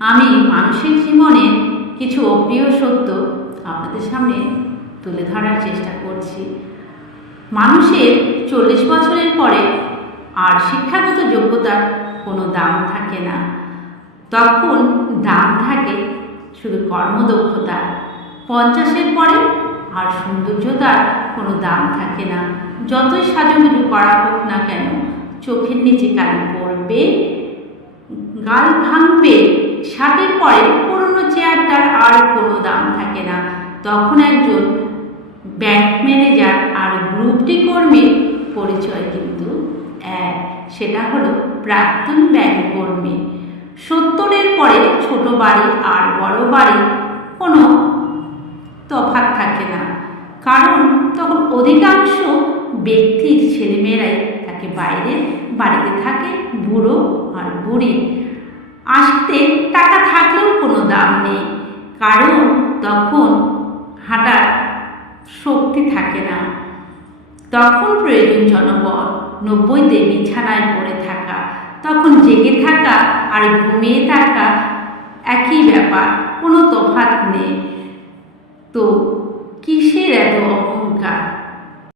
আমি মানুষের জীবনে কিছু অপ্রিয় সত্য আপনাদের সামনে তুলে ধরার চেষ্টা করছি। মানুষের 40 বছরের পরে আর শিক্ষাগত যোগ্যতার কোনো দাম থাকে না। তখন দাম থাকে শুধু কর্মদক্ষতার। 50-এর পরে আর সৌন্দর্যতার কোনো দাম থাকে না। যতই সাজুগুজু করা হোক না কেন, চোখের নিচে কালি পড়বে, গাল ভাঙবে। 60-এর পরে পুরনো চেয়ারটার আর কোনো দাম থাকে না। তখন একজন ব্যাংক ম্যানেজার আর গ্রুপ ডি কর্মীর পরিচয় কিন্তু এক, সেটা হলো প্রাক্তন ব্যাংক কর্মী। 70-এর পরে ছোট বাড়ি আর বড় বাড়ি কোনো তফাৎ থাকে না, কারণ তখন অধিকাংশ ব্যক্তির ছেলেমেয়েরাই থাকে বাইরের বাড়িতে থাকে, বুড়ো আর বুড়ি। আসতে টাকা থাকলেও কোনো দাম নেই, কারণ তখন হাঁটার শক্তি থাকে না। তখন প্রয়োজন জনবল। 90-তে বিছানায় পড়ে থাকা, তখন জেগে থাকা আর ঘুমিয়ে থাকা একই ব্যাপার, কোনো তফাৎ নেই। তো কিসের এত অহংকার?